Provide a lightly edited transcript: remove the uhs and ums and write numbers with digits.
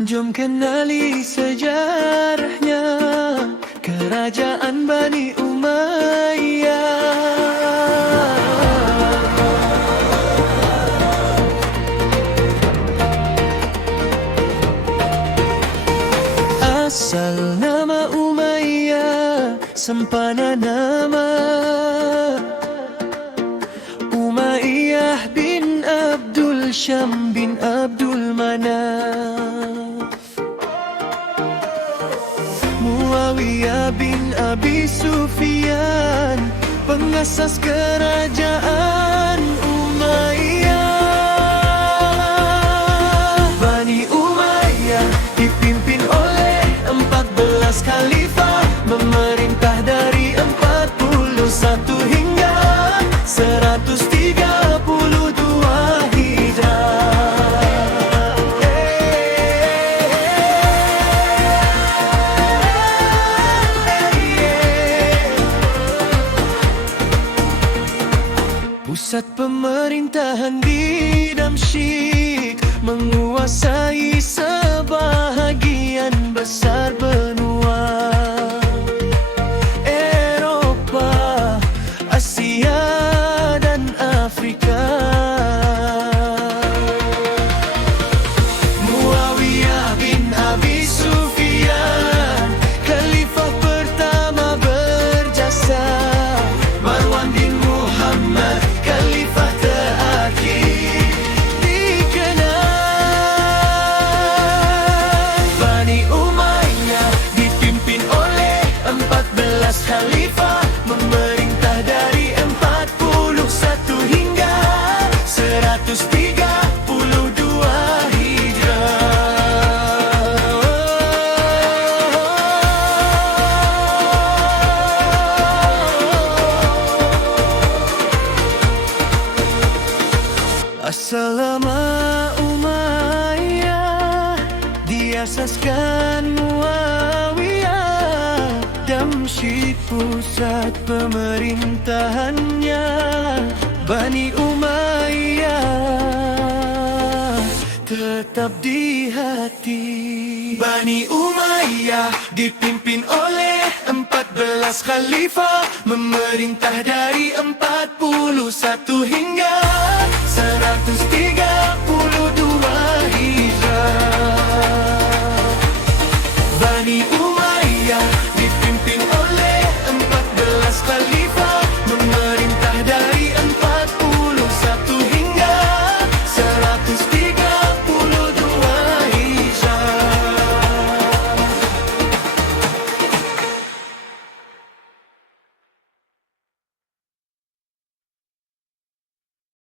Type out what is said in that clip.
Jom kenali sejarahnya Kerajaan Bani Umayyah. Asal nama Umayyah, sempana nama Umayyah bin Abdul Syam bin Abdul Manaf. Muawiyah bin Abi Sufyan, pengasas kerajaan Umayyah. Bani Umayyah dipimpin oleh 14 khalifah, memerintah dari 41 hingga 132 Hijrah. Pusat pemerintahan di Damsyik, menguasai sebahagian besar benua Eropah, Asia dan Afrika. Muawiyah bin Abi Sufyan, khalifah pertama berjasa. Marwan bin Muhammad, khalifah terakhir dikenal. Bani Umayyah dipimpin oleh 14 khalifah, memerintah dari 41 hingga 132 Hijrah. Asal nama Umayyah, diasaskan Muawiyah. Damsyik pusat pemerintahannya, Bani Umayyah tetap di hati. Bani Umayyah dipimpin oleh 14 khalifah, memerintah dari 41 hingga 132